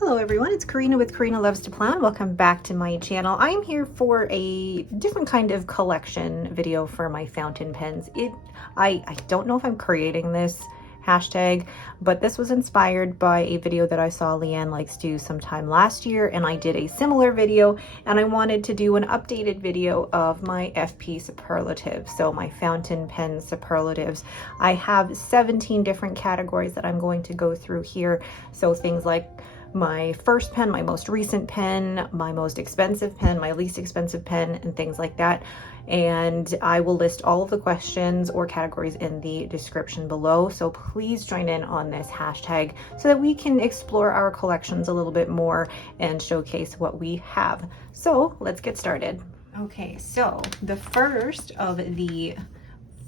Hello everyone, it's Karina with Karina Loves to Plan. Welcome back to my channel. I'm here for a different kind of collection video for my fountain pens. I don't know if I'm creating this hashtag, but this was inspired by a video that I saw Leanne likes to do sometime last year, and I did a similar video, and I wanted to do an updated video of my FP superlatives, so my fountain pen superlatives. I have 17 different categories that I'm going to go through here, so things like my first pen, my most recent pen, my most expensive pen, my least expensive pen, and things like that. And I will list all of the questions or categories in the description below. So please join in on this hashtag so that we can explore our collections a little bit more and showcase what we have. So let's get started. Okay, so the first of the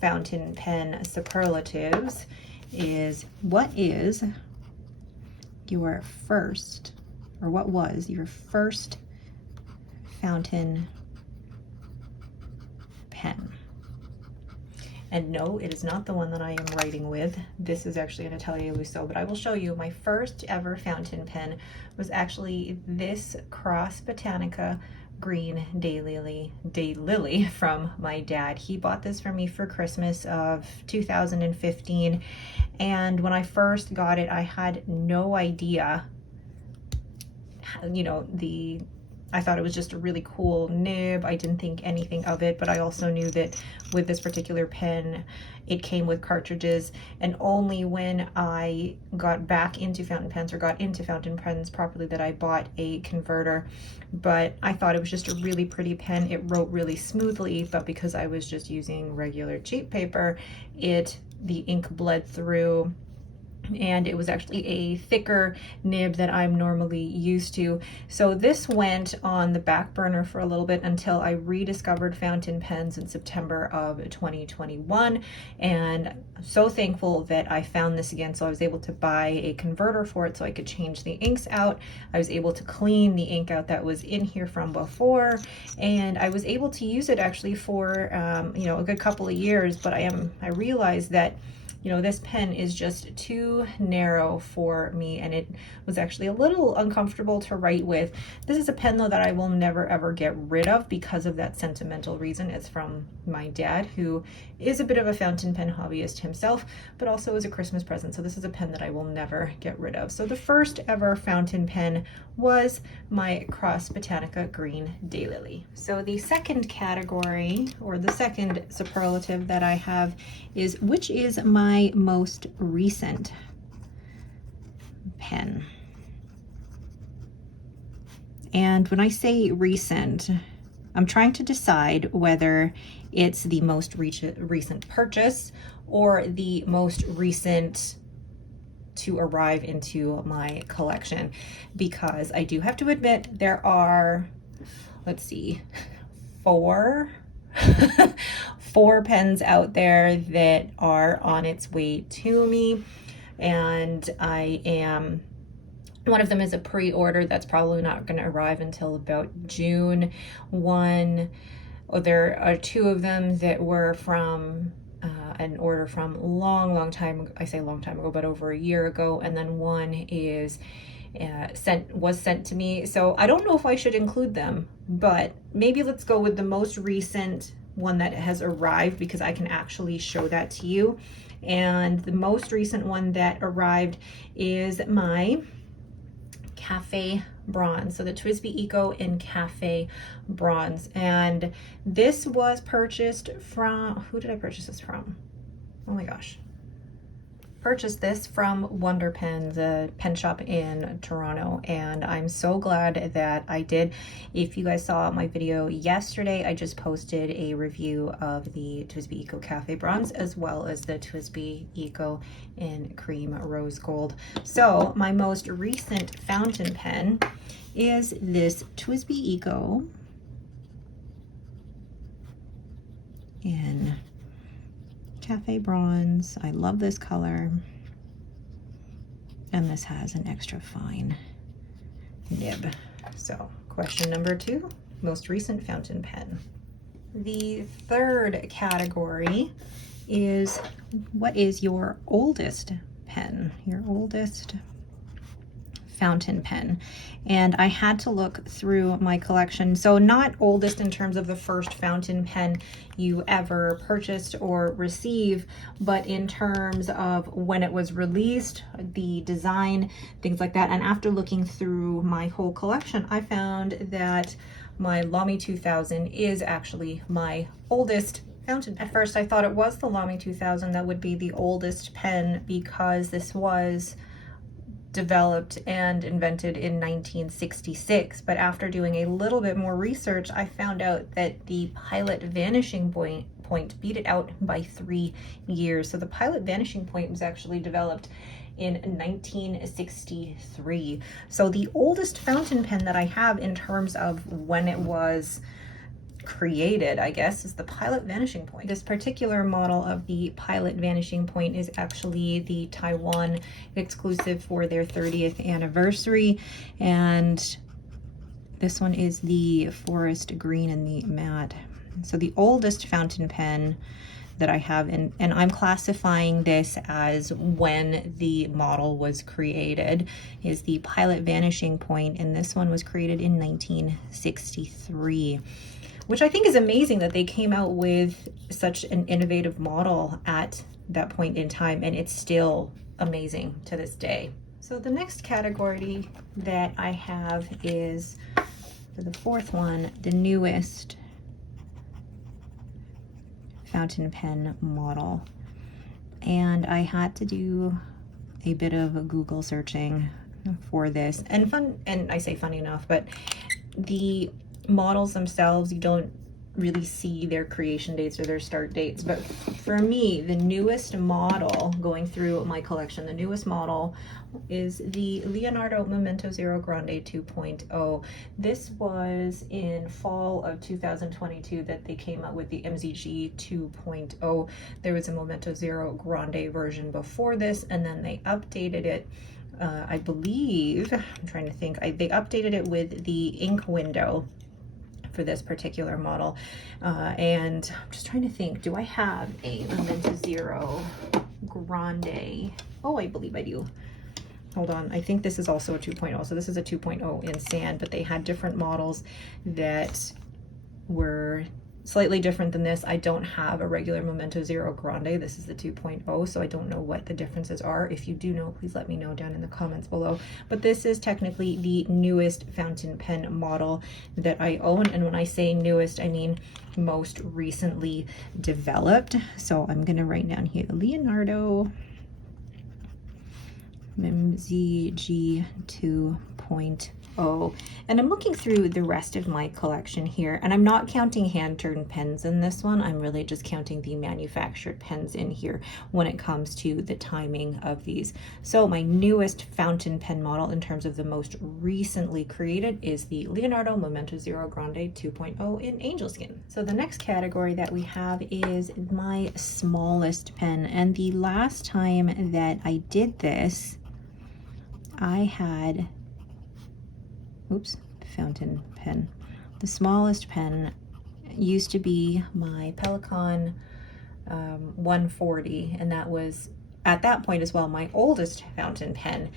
fountain pen superlatives is, what is your first, or what was your first fountain pen? And no, it is not the one that I am writing with. This is actually an Atelier Lusso, but I will show you my first ever fountain pen was actually this Cross Botanica green daylily from my dad. He bought this for me for Christmas of 2015, and when I first got it, I had no idea, you know, I thought it was just a really cool nib. I didn't think anything of it, but I also knew that with this particular pen, it came with cartridges, and only when I got back into fountain pens, or got into fountain pens properly, that I bought a converter. But I thought it was just a really pretty pen. It wrote really smoothly, but because I was just using regular cheap paper, the ink bled through, and it was actually a thicker nib that I'm normally used to. So this went on the back burner for a little bit until I rediscovered fountain pens in September of 2021, and I'm so thankful that I found this again. So I was able to buy a converter for it so I could change the inks out. I was able to clean the ink out that was in here from before, and I was able to use it actually for you know, a good couple of years. But I realized that, you know, this pen is just too narrow for me, and it was actually a little uncomfortable to write with. This is a pen though that I will never ever get rid of because of that sentimental reason. It's from my dad, who is a bit of a fountain pen hobbyist himself, but also is a Christmas present. So this is a pen that I will never get rid of. So the first ever fountain pen was my Cross Botanica green daylily. So the second category, or the second superlative that I have, is which is my most recent pen. And when I say recent, I'm trying to decide whether it's the most recent purchase or the most recent to arrive into my collection, because I do have to admit there are, let's see, four pens out there that are on its way to me, and one of them is a pre-order that's probably not going to arrive until about June 1. There are two of them that were from an order from long time ago. I say long time ago, but over a year ago, and then one is was sent to me. So I don't know if I should include them, but maybe let's go with the most recent one that has arrived, because I can actually show that to you. And the most recent one that arrived is my Cafe Bronze, so the TWSBI Eco in Cafe Bronze. And this was purchased from, who did I purchase this from? Oh my gosh. Purchased this from Wonder Pen, the pen shop in Toronto, and I'm so glad that I did. If you guys saw my video yesterday, I just posted a review of the TWSBI Eco Cafe Bronze, as well as the TWSBI Eco in Cream Rose Gold. So my most recent fountain pen is this TWSBI Eco in Cafe Bronze. I love this color, and this has an extra fine nib. So question number 2, most recent fountain pen. The third category is, what is your oldest pen, your oldest fountain pen. And I had to look through my collection. So not oldest in terms of the first fountain pen you ever purchased or receive, but in terms of when it was released, the design, things like that. And after looking through my whole collection, I found that my Lamy 2000 is actually my oldest fountain. At first I thought it was the Lamy 2000 that would be the oldest pen because this was developed and invented in 1966, but after doing a little bit more research, I found out that the Pilot Vanishing Point beat it out by 3 years. So the Pilot Vanishing Point was actually developed in 1963. So the oldest fountain pen that I have in terms of when it was created, I guess, is the Pilot Vanishing Point. This particular model of the Pilot Vanishing Point is actually the Taiwan exclusive for their 30th anniversary, and this one is the forest green and the matte. So the oldest fountain pen that I have, and I'm classifying this as when the model was created, is the Pilot Vanishing Point, and this one was created in 1963. Which I think is amazing that they came out with such an innovative model at that point in time, and it's still amazing to this day. So the next category that I have is, for the fourth one, the newest fountain pen model. And I had to do a bit of Google searching for this, and I say funny enough, but the models themselves, you don't really see their creation dates or their start dates. But for me, the newest model, going through my collection, the newest model is the Leonardo Memento Zero Grande 2.0. This was in fall of 2022 that they came out with the MZG 2.0. There was a Memento Zero Grande version before this, and then they updated it. I believe, I'm trying to think, they updated it with the ink window for this particular model. And I'm just trying to think, do I have a Memento Zero Grande? Oh, I believe I do. Hold on, I think this is also a 2.0. So this is a 2.0 in sand, but they had different models that were slightly different than this. I don't have a regular Memento Zero Grande. This is the 2.0, so I don't know what the differences are. If you do know, please let me know down in the comments below. But this is technically the newest fountain pen model that I own. And when I say newest, I mean most recently developed. So I'm gonna write down here, Leonardo MZG 2.0. And I'm looking through the rest of my collection here, and I'm not counting hand-turned pens in this one. I'm really just counting the manufactured pens in here when it comes to the timing of these. So my newest fountain pen model in terms of the most recently created is the Leonardo Memento Zero Grande 2.0 in Angel Skin. So the next category that we have is my smallest pen, and the last time that I did this, I had fountain pen. The smallest pen used to be my Pelican 140, and that was at that point as well my oldest fountain pen.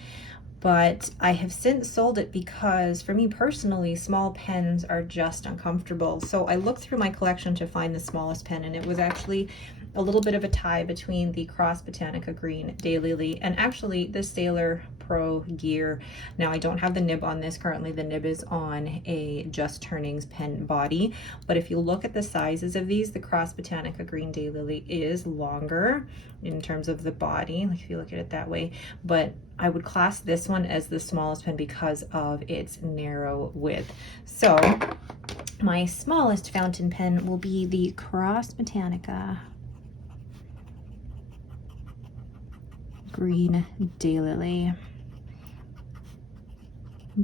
But I have since sold it because for me personally, small pens are just uncomfortable. So I looked through my collection to find the smallest pen, and it was actually a little bit of a tie between the Cross Botanica Green Daylily and actually the Sailor Pro Gear. Now I don't have the nib on this currently. The nib is on a Just Turnings pen body, but if you look at the sizes of these, the Cross Botanica Green Daylily is longer in terms of the body, like if you look at it that way, but I would class this one as the smallest pen because of its narrow width. So my smallest fountain pen will be the Cross Botanica Green Daylily.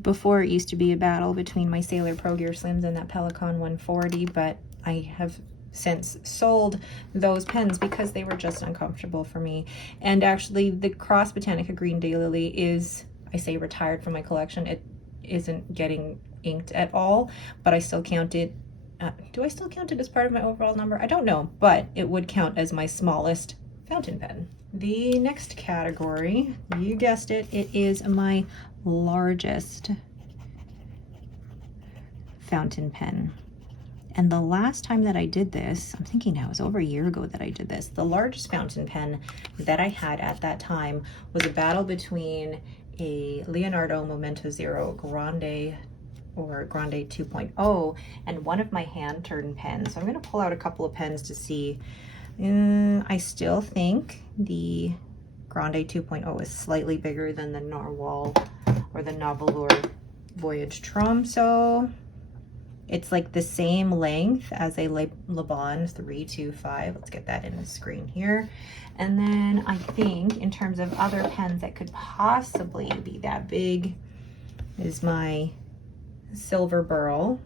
Before, it used to be a battle between my Sailor Pro Gear Slims and that Pelican 140, but I have since sold those pens because they were just uncomfortable for me. And actually the Cross Botanica Green Daylily is, I say retired from my collection. It isn't getting inked at all, but I still count it. Do I still count it as part of my overall number? I don't know, but it would count as my smallest fountain pen. The next category, you guessed it, it is my largest fountain pen. And the last time that I did this, I'm thinking now, it was over a year ago that I did this. The largest fountain pen that I had at that time was a battle between a Leonardo Momento Zero Grande or Grande 2.0 and one of my hand turned pens. So I'm going to pull out a couple of pens to see. I still think the Grande 2.0 is slightly bigger than the Narwhal or the Novelure Voyage Tromso. It's like the same length as a Le Bon 325. Let's get that in the screen here. And then I think in terms of other pens that could possibly be that big is my Silver Burl.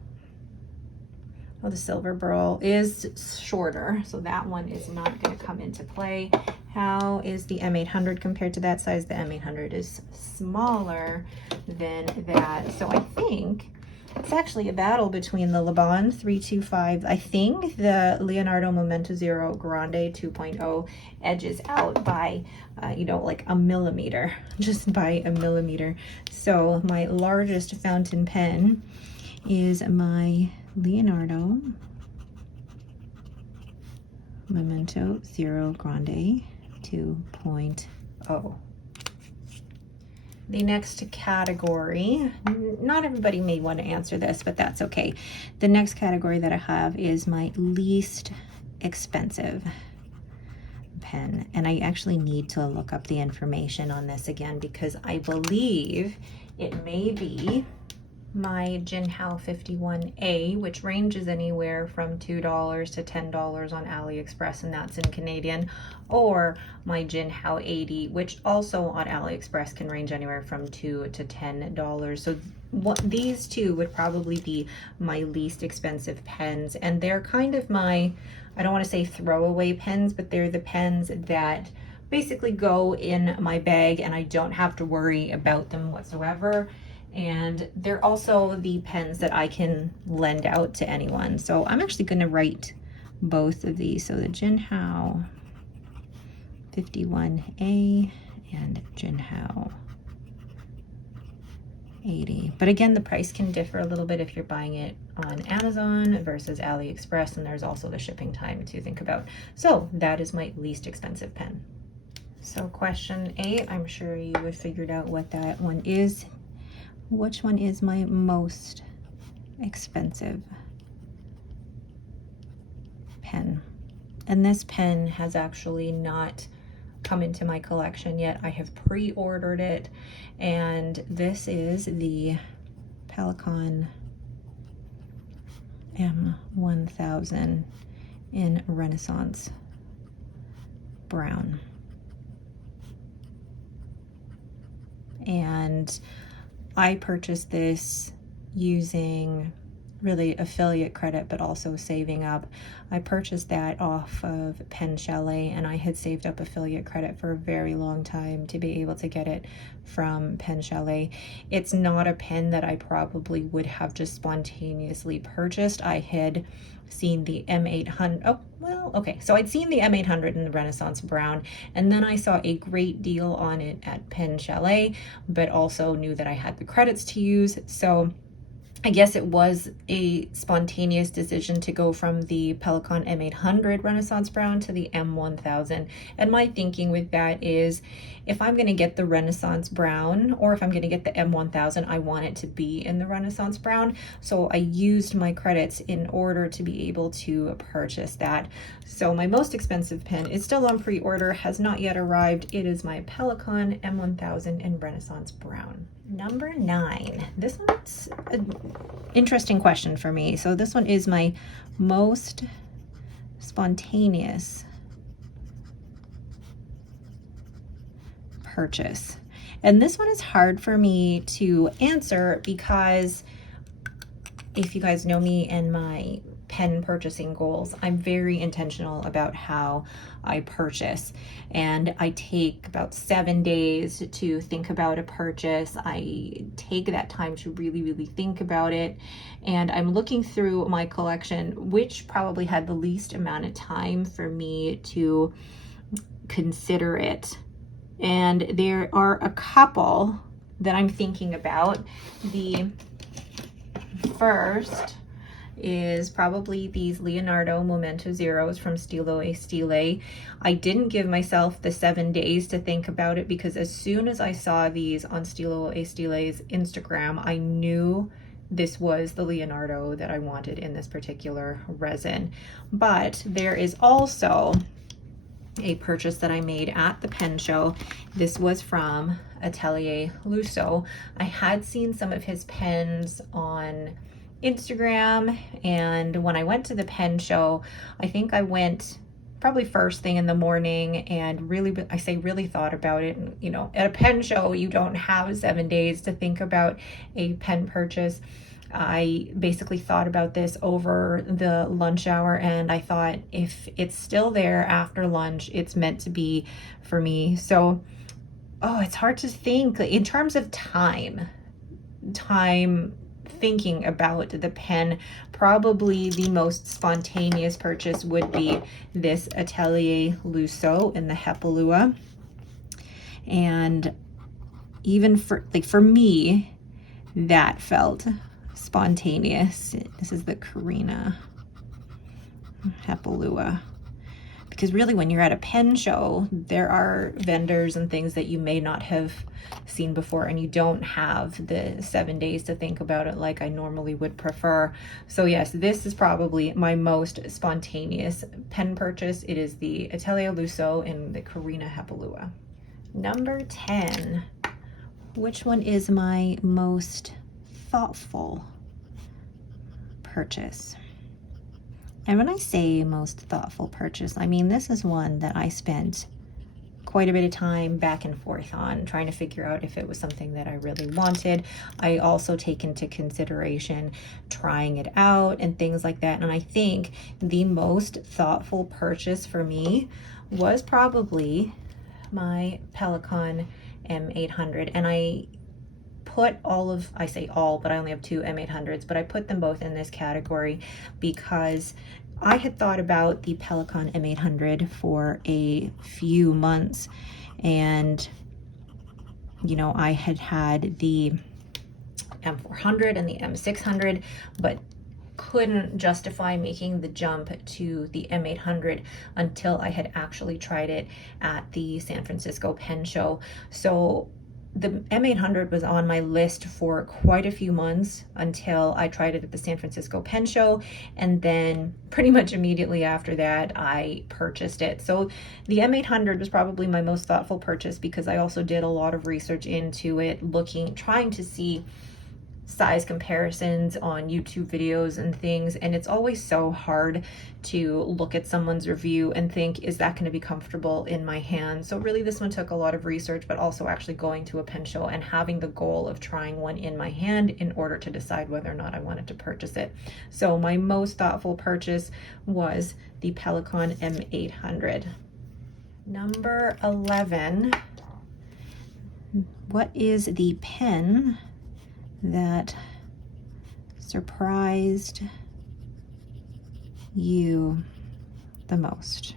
Well, the Silver Burl is shorter, so that one is not going to come into play. How is the M800 compared to that size? The M800 is smaller than that. So I think it's actually a battle between the Le Bon 325. I think the Leonardo Momento Zero Grande 2.0 edges out by, like a millimeter, just by a millimeter. So my largest fountain pen is my Leonardo Momento Zero Grande 2.0. The next category, not everybody may want to answer this, but that's okay. The next category that I have is my least expensive pen. And I actually need to look up the information on this again because I believe it may be my Jinhao 51A, which ranges anywhere from $2 to $10 on AliExpress, and that's in Canadian, or my Jinhao 80, which also on AliExpress can range anywhere from $2 to $10. So these two would probably be my least expensive pens, and they're kind of my, I don't want to say throwaway pens, but they're the pens that basically go in my bag and I don't have to worry about them whatsoever. And they're also the pens that I can lend out to anyone. So I'm actually going to write both of these. So the Jinhao 51A and Jinhao 80. But again, the price can differ a little bit if you're buying it on Amazon versus AliExpress. And there's also the shipping time to think about. So that is my least expensive pen. So question 8, I'm sure you have figured out what that one is. Which one is my most expensive pen? And this pen has actually not come into my collection yet. I have pre-ordered it, and this is the Pelikan M1000 in Renaissance Brown. And I purchased this using really affiliate credit, but also saving up. I purchased that off of PenChalet, and I had saved up affiliate credit for a very long time to be able to get it from PenChalet. It's not a pen that I probably would have just spontaneously purchased. I had seen the M800. So I'd seen the M800 in the Renaissance Brown, and then I saw a great deal on it at PenChalet, but also knew that I had the credits to use. So I guess it was a spontaneous decision to go from the Pelikan M800 Renaissance Brown to the M1000. And my thinking with that is, if I'm going to get the Renaissance Brown, or if I'm going to get the M1000, I want it to be in the Renaissance Brown. So I used my credits in order to be able to purchase that. So my most expensive pen is still on pre-order, has not yet arrived. It is my Pelikan M1000 in Renaissance Brown. Number 9. This one's an interesting question for me. So this one is my most spontaneous purchase. And this one is hard for me to answer because if you guys know me and my pen purchasing goals, I'm very intentional about how I purchase, and I take about 7 days to think about a purchase. I take that time to really think about it, and I'm looking through my collection, which probably had the least amount of time for me to consider it. And there are a couple that I'm thinking about. The first is probably these Leonardo Momento Zeros from Stilo e Stile. I didn't give myself the 7 days to think about it because as soon as I saw these on Stilo e Stile's Instagram, I knew this was the Leonardo that I wanted in this particular resin. But there is also a purchase that I made at the pen show. This was from Atelier Lusso. I had seen some of his pens on Instagram, and when I went to the pen show, I think I went probably first thing in the morning and really thought about it. And, you know, at a pen show, you don't have 7 days to think about a pen purchase. I basically thought about this over the lunch hour, and I thought if it's still there after lunch, it's meant to be for me. So, it's hard to think in terms of time thinking about the pen. Probably the most spontaneous purchase would be this Atelier Lusso in the Hepalua. And even for me, that felt spontaneous. This is the Carina Hepalua. Because really, when you're at a pen show, there are vendors and things that you may not have seen before, and you don't have the 7 days to think about it like I normally would prefer. So yes, this is probably my most spontaneous pen purchase. It is the Atelier Lusso in the Carina Hepalua. Number 10. Which one is my most thoughtful purchase? And when I say most thoughtful purchase, I mean this is one that I spent quite a bit of time back and forth on, trying to figure out if it was something that I really wanted. I also take into consideration trying it out and things like that. And I think the most thoughtful purchase for me was probably my Pelikan M800. And I put I say all, but I only have 2 M800s, but I put them both in this category because I had thought about the Pelikan M800 for a few months, and you know, I had the M400 and the M600, but couldn't justify making the jump to the M800 until I had actually tried it at the San Francisco Pen Show. So the M800 was on my list for quite a few months until I tried it at the San Francisco Pen Show, and then pretty much immediately after that I purchased it. So the M800 was probably my most thoughtful purchase because I also did a lot of research into it, trying to see size comparisons on YouTube videos and things, and it's always so hard to look at someone's review and think, is that going to be comfortable in my hand? So really this one took a lot of research, but also actually going to a pen show and having the goal of trying one in my hand in order to decide whether or not I wanted to purchase it. So my most thoughtful purchase was the Pelikan M800. Number 11. What is the pen that surprised you the most?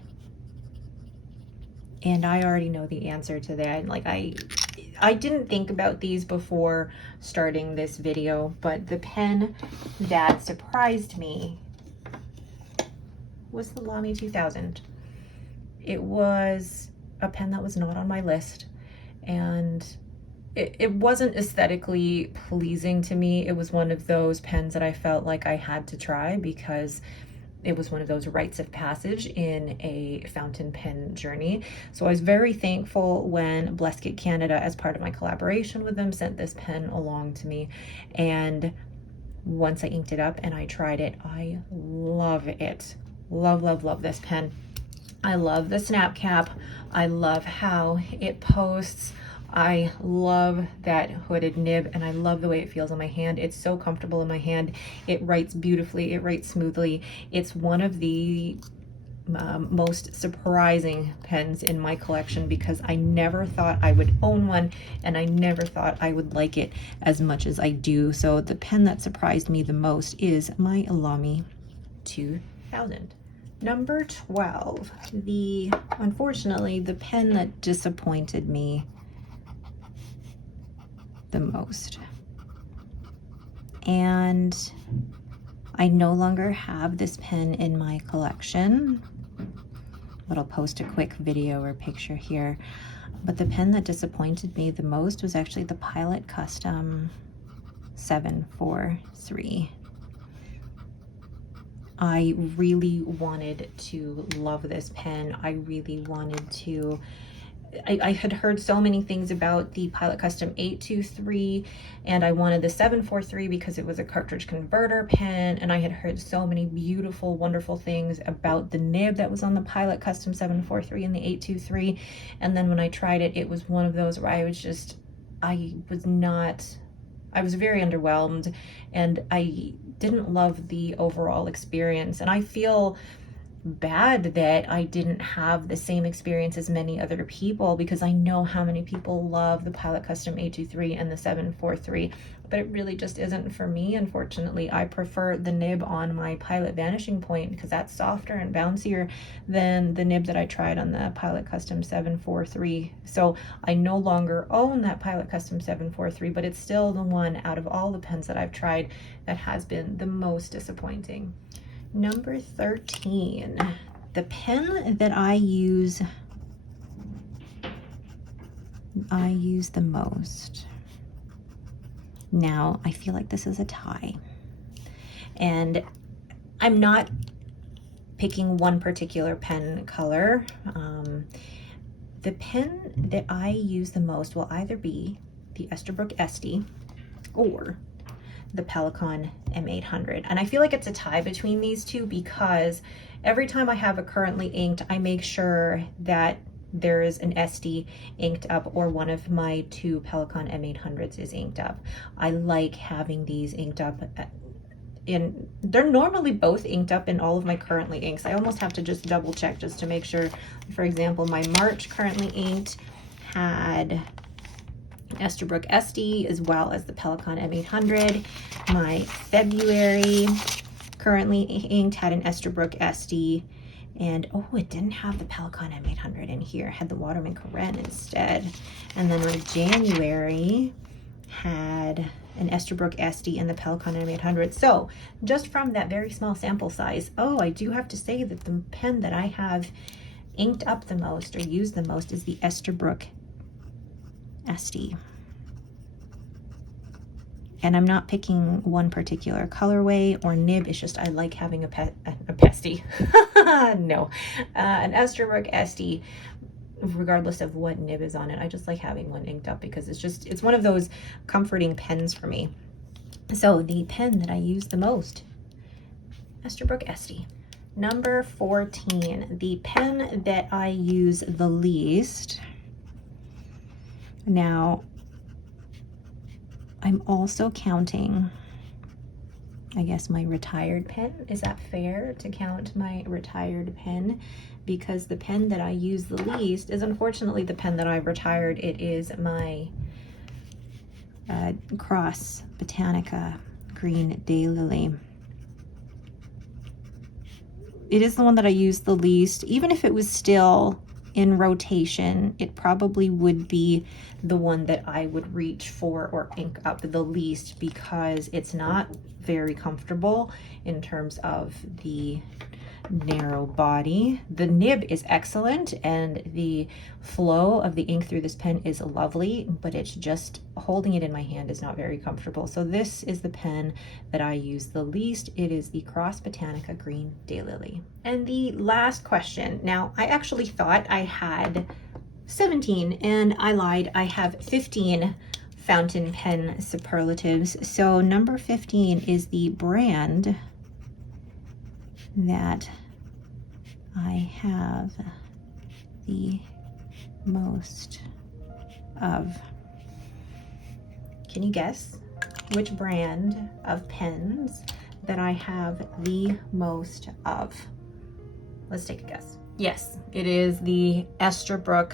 And I already know the answer to that. Like I didn't think about these before starting this video, but the pen that surprised me was the Lamy 2000. It was a pen that was not on my list, and it wasn't aesthetically pleasing to me. It was one of those pens that I felt like I had to try because it was one of those rites of passage in a fountain pen journey. So I was very thankful when Bleskit Canada, as part of my collaboration with them, sent this pen along to me. And once I inked it up and I tried it, I love it. Love, love, love this pen. I love the snap cap. I love how it posts. I love that hooded nib, and I love the way it feels on my hand. It's so comfortable in my hand. It writes beautifully. It writes smoothly. It's one of the most surprising pens in my collection because I never thought I would own one, and I never thought I would like it as much as I do. So the pen that surprised me the most is my Lamy 2000. Number 12, unfortunately, the pen that disappointed me the most. And when I say most thoughtful purchase, I mean this is one that I spent quite a bit of time back and forth on, trying to figure out if it was something that I really wanted. So really this one took a lot of research into it, looking, trying to see size comparisons on YouTube videos and things, and it's always so hard to look at someone's review and think, is that going to be comfortable in my hand? So the pen that surprised me the most is my Lamy 2000. Number 12, the unfortunately the pen that disappointed me the most. And I no longer have this pen in my collection, but I'll post a quick video or picture here. But the pen that disappointed me the most was actually the Pilot Custom 743. I really wanted to love this pen. I really wanted to, I had heard so many things about the Pilot Custom 823, and I wanted the 743 because it was a cartridge converter pen, and I had heard so many beautiful, wonderful things about the nib that was on the Pilot Custom 743 and the 823. And then when I tried it, it was one of those where I was very underwhelmed, and I didn't love the overall experience. And I feel bad that I didn't have the same experience as many other people, because I know how many people love the Pilot Custom 823 and the 743, but it really just isn't for me. Unfortunately, I prefer the nib on my Pilot Vanishing Point because that's softer and bouncier than the nib that I tried on the Pilot Custom 743. So I no longer own that Pilot Custom 743, but it's still the one out of all the pens that I've tried that has been the most disappointing. Number 13, the pen that I use the most. Now, I feel like this is a tie, and I'm not picking one particular pen color. The pen that I use the most will either be the Esterbrook SD or the Pelikan M800. And I feel like it's a tie between these two because every time I have a currently inked, I make sure that there is an SD inked up, or one of my two Pelikan M800s is inked up. I like having these inked up they're normally both inked up in all of my currently inks. I almost have to just double check just to make sure. For example, my March currently inked had Esterbrook SD as well as the Pelikan M800. My February currently inked had an Esterbrook SD, and oh, it didn't have the Pelikan M800 in here. It had the Waterman Karen instead. And then my January had an Esterbrook SD and the Pelikan M800. So just from that very small sample size, I do have to say that the pen that I have inked up the most or used the most is the Esterbrook SD. And I'm not picking one particular colorway or nib. It's just I like having an Esterbrook SD, regardless of what nib is on it. I just like having one inked up because it's one of those comforting pens for me. So the pen that I use the most, Esterbrook SD. Number 14, the pen that I use the least. Now, I'm also counting, I guess, my retired pen. Is that fair to count my retired pen? Because the pen that I use the least is unfortunately the pen that I've retired. It is my Cross Botanica Green Daylily. It is the one that I use the least. Even if it was still in rotation, it probably would be the one that I would reach for or ink up the least, because it's not very comfortable in terms of the narrow body. The nib is excellent and the flow of the ink through this pen is lovely, but it's just holding it in my hand is not very comfortable. So this is the pen that I use the least. It is the Cross Botanica Green Daylily. And the last question. Now, I actually thought I had 17 and I lied. I have 15 fountain pen superlatives. So number 15 is the brand that I have the most of. Can you guess which brand of pens that I have the most of? Let's take a guess. Yes, it is the Esterbrook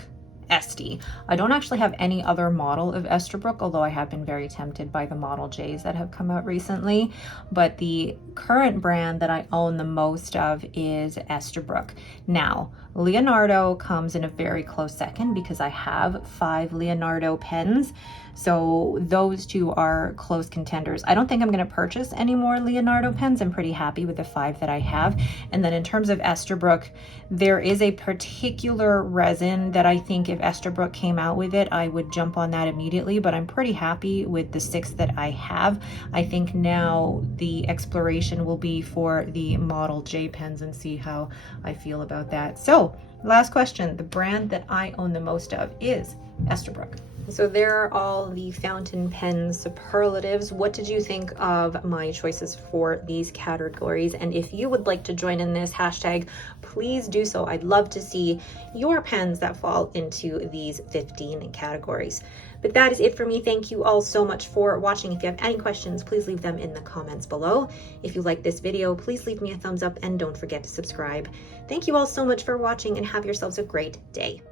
SD. I don't actually have any other model of Esterbrook, although I have been very tempted by the Model J's that have come out recently. But the current brand that I own the most of is Esterbrook. Now, Leonardo comes in a very close second because I have 5 Leonardo pens. So those two are close contenders. I don't think I'm going to purchase any more Leonardo pens. I'm pretty happy with the 5 that I have. And then in terms of Esterbrook, there is a particular resin that I think if Esterbrook came out with it, I would jump on that immediately, but I'm pretty happy with the 6 that I have. I think now the exploration will be for the Model J pens and see how I feel about that. So last question, the brand that I own the most of is Esterbrook. So there are all the fountain pen superlatives. What did you think of my choices for these categories? And if you would like to join in this hashtag, please do so. I'd love to see your pens that fall into these 15 categories. But that is it for me. Thank you all so much for watching. If you have any questions, please leave them in the comments below. If you like this video, please leave me a thumbs up and don't forget to subscribe. Thank you all so much for watching and have yourselves a great day.